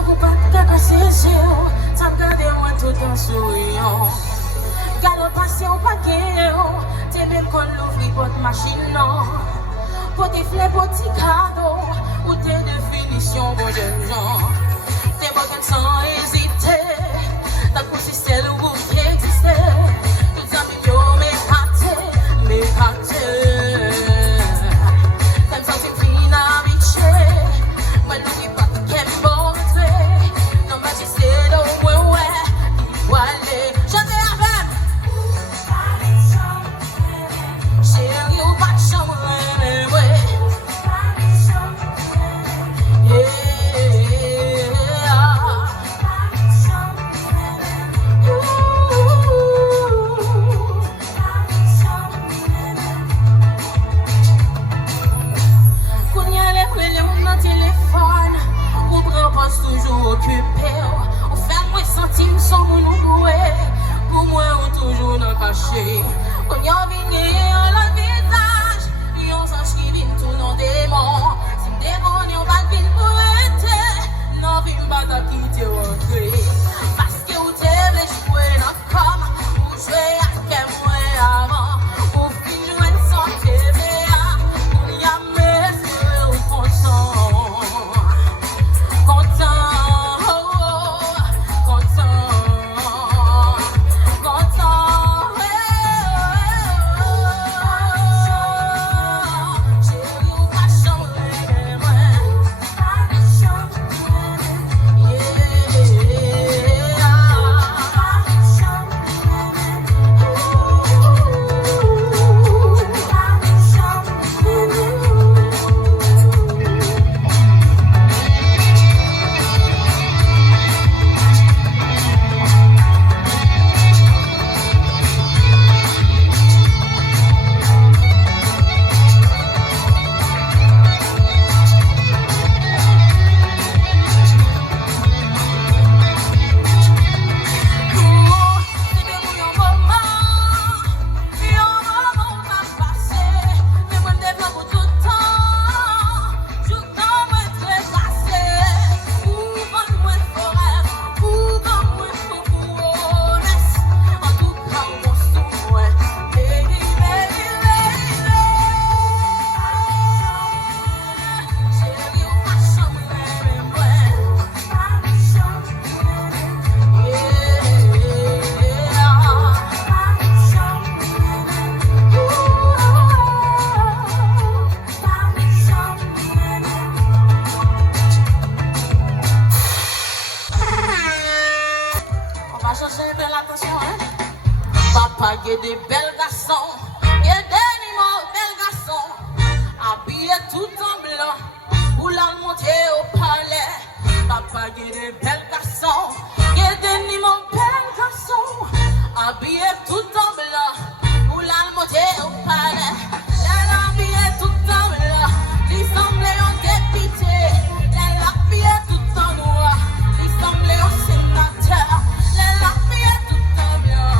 Tant pour pas te casser ses yeux, t'as gardé moi tout en souriant. Galop passé au paquet, t'es même qu'on l'ouvre votre machine, non. Pour tes fleurs, pour tes cadeaux, ou tes définitions, bon jeune gens. T'es pas qu'un sans hésiter, t'as poussé celle où vous existez. Tout ça, mais yo, mais raté. T'aimes sentir fine habitué, moi, nous dis pas qu'elle montre. Non, mais j'essaie de ouais, il va aller. Chantez avec. Chérie, ou pas de chambre, ouais. Toujours occupé, on fait moins centimes sans nous louer. Pour moi, on toujours dans caché. Quand y'en vient le visage, y'en sache qui vient tout dans des mots. Si m'dégonne, y'en va venir pour être. Non, vim pas ta quitter rentrer. Parce que vous t'aimez jouer dans comme, vous jouez à quel moins avant. Vous finissez jouer sans TVA, vous n'y a même pas eu consent. Papa, il y a des belles garçons, il y a des animaux, belles garçons, habillés tout en blanc, pour la monter au palais. Papa, il y a des belles garçons, il y a des animaux, belles garçons, habillés tout en blanc, pour la monter au palais. Elle habillée tout en blanc, ils semblaient en député. Elle habillée tout en noir, ils semblaient en sénateur. Elle habillée tout en blanc.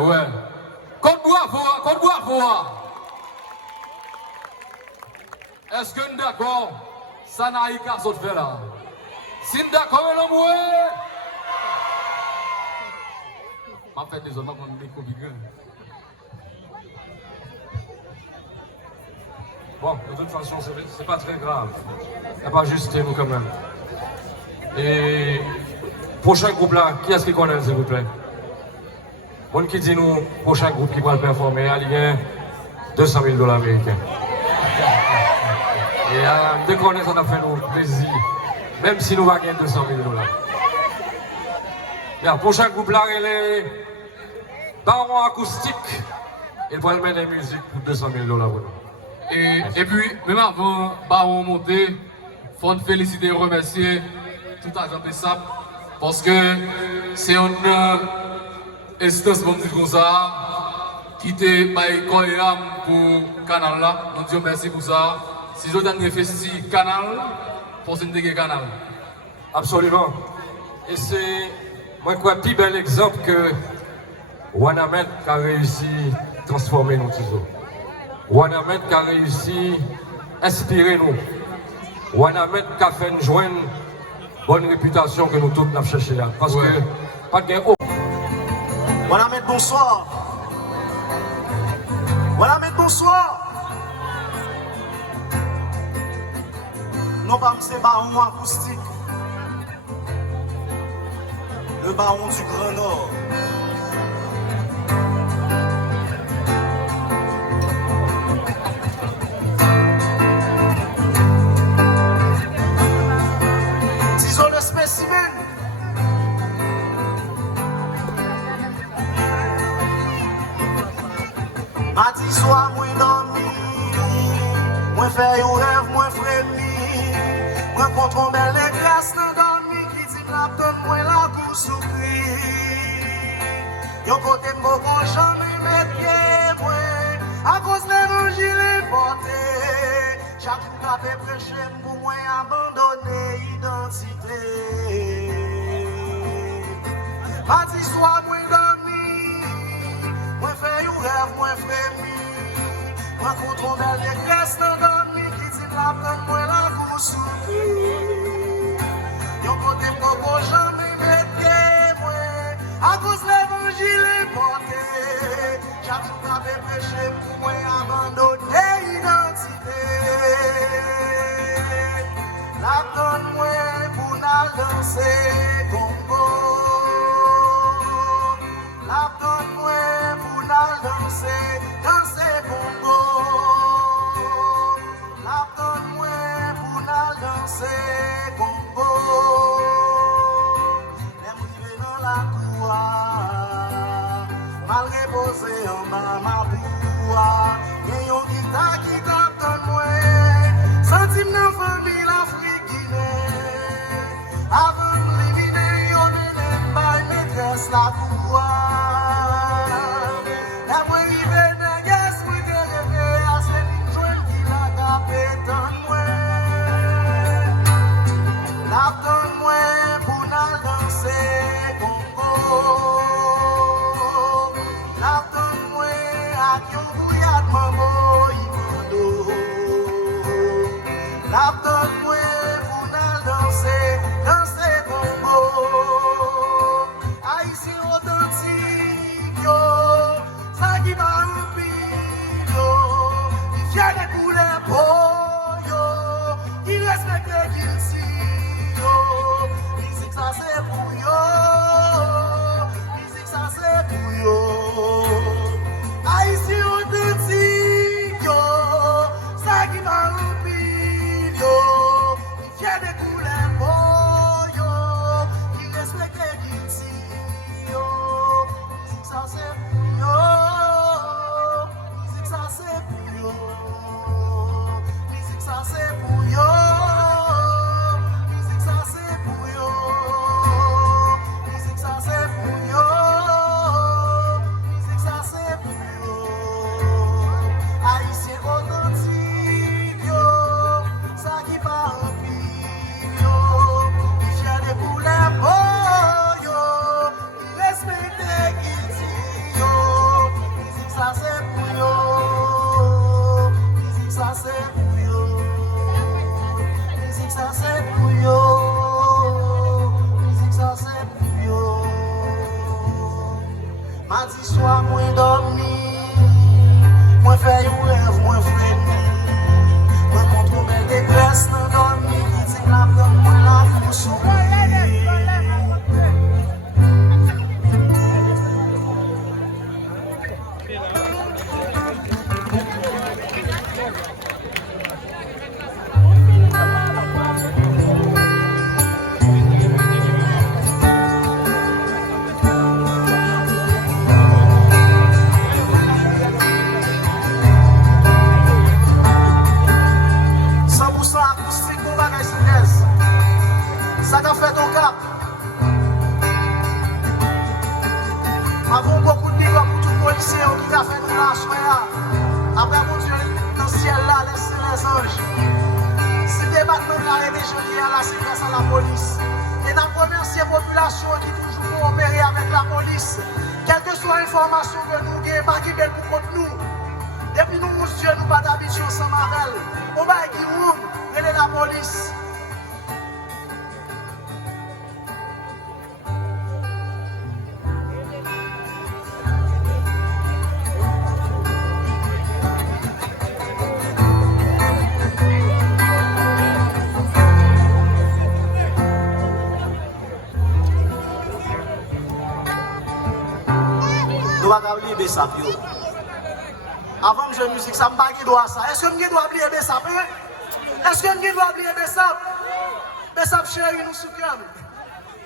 Ouais. Côte d'Ivoire. Est-ce que nous d'accord? Ça n'a pas qu'à faire là. Si nous d'accord, nous ouais. En fait, les hommes ont des copies. Bon, de toute façon, c'est pas très grave. Il n'y a pas juste vous quand même. Et Prochain groupe là, qui est-ce qui connaît, s'il vous plaît? Bon qui dit nous, prochain groupe qui va le performer, il y a 200 000 $ américains. Et dès qu'on est, ça a fait nous plaisir, même si nous va gagner 200 000 $. Le prochain groupe là, il est Baron Acoustique. Il va mettre des musiques pour 200 000 $. Et puis, même avant Baron monter, il faut féliciter et remercier tout agent de SAP parce que c'est une instance comme ça qui était incroyable pour le canal là. Nous disons merci pour ça. Si je donne investi canal, pour ce canal. Absolument. Et c'est, moi, quoi, plus bel exemple que Wanamet qui a réussi à transformer nos tisos. Wanamet qui a réussi à inspirer nous. Wanamet qui a fait nous joindre une bonne réputation que nous tous avons cherché là. Parce que, pas de gain. Wanamet, bonsoir. Wanamet, bonsoir. Non pas c'est baron acoustique. Le baron du Grand Nord. Disons le spécimen. Mardi soir, moi dormi, moi fait un rêve, moi frémi. Rencontre une belle grâce dans dormi qui dit la donne-moi la course au cri. Yon côté m'bon jamais mettre pied moi à cause de l'évangile porté. Chaque jour qu'a fait prêcher pour moi abandonner identité. Mardi soir moi dormi, moi fait un rêve, moi frémi. Rencontre une belle grâce dans dormi qui dit la donne-moi la course au cri. Yon côté m'bon jamais mettre pied moi à cause de l'évangile est porté. Chaque jour qu'a fait prêcher pour moi abandonner identité. La donne-moi pour la danser Congo. La donne-moi pour la danser Congo. La donne-moi pour la danser Congo. Mal reposé en bas ma boua. Y'a yon guitare qui tape dans moi. Sentim nan famille l'Afrique. Avant m'éliminer, yon n'en pas maîtresse la coua. La moi rive nan yes, moi te rêve à cette joie qui la tapé dans moi. La donne-moi pour la danser Congo. La donne-moi pour la danser Congo. Haïtien authentique, yo, ça qui va remplir, yo, qui fier des couleurs beaux, yo, qui respecte qu'il si, yo, musique ça c'est pour yo, musique ça c'est pour yo. Haïtien authentique, yo, ça qui va remplir, yo, qui fier des couleurs beaux, yo, qui respecte qu'il si, yo, musique ça c'est pour yo, musique ça c'est pour yo, musique ça c'est pour yo, musique ça c'est pour yo, musique ça c'est pour yo, musique ça c'est pour yo. Haïtien authentique, yo, ça qui part en pile, yo, qui fier des couleurs beaux, yo, qui respecte qui dit, yo, musique ça c'est pour yo, musique ça c'est pour yo, musique ça c'est pour yo, musique ça c'est pour yo. Mardi soir, moi dormi. Moi fais un rêve, moi frémi. Moi contre une belle détresse dans dormi qui dit la donne moi la course au cri. population, après mon Dieu, dans le ciel là, laissez les anges. Si le département de la Région là, c'est grâce à la police. Et nous remercions la population qui toujours coopérer avec la police. Quelle que soit l'information que nous avons, pas qui belle pour contre nous. Depuis nous, mon Dieu, nous pas d'habitude ensemble avec elle. On va qui roule, elle est la police. Nous allons oublier Bessap. Avant de jouer musique, ça me bat qui doit ça. Est-ce que je dois oublier Bessap? Est-ce que je dois oublier Bessap? Bessap chéri, nous souquons.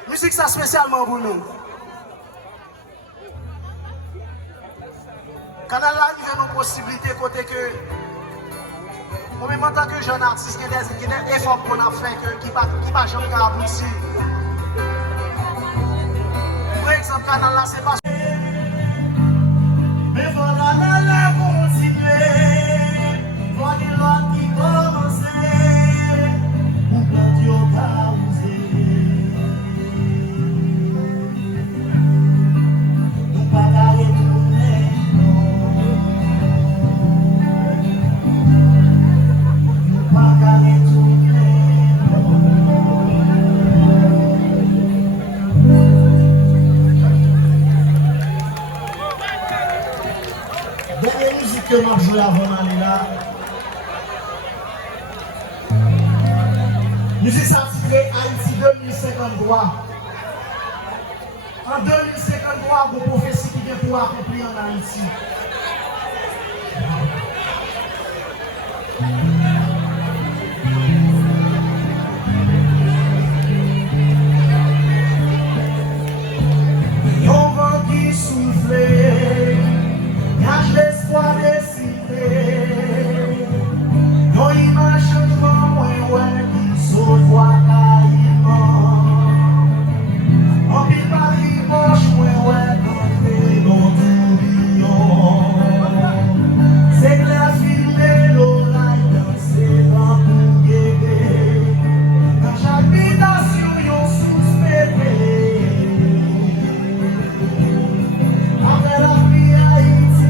Musique, ça spécialement pour nous. Quand on arrive à nos possibilités, côté que, moi-même en tant que jeune artiste, il y a des efforts qu'on a fait qui ne pas jamais aboutir. Par exemple, canal là, c'est pas. Mais voilà, la continuer. Toi, qui l'autre qui commençait. Ou quand tu as osé. Nous pas garder tourner, non. Nous pas garder tourner, dernière musique que m'a joué avant d'aller là. Musique s'intitulée Haïti 2053. En 2053, vos prophéties qui viennent pour accomplir en Haïti. Yon vent qui soufflait. Gâche l'espoir décidé. Non, il m'a changement, ouais, qui s'ouvre carrément. En pile Paris, moche, ouais, quand dans tourbillon. C'est clair, filmé, l'oreille, danser dans pour guérir. Dans chaque habitation, yon suspecté. Avec la vie Haïti.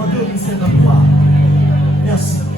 en 2053. Merci.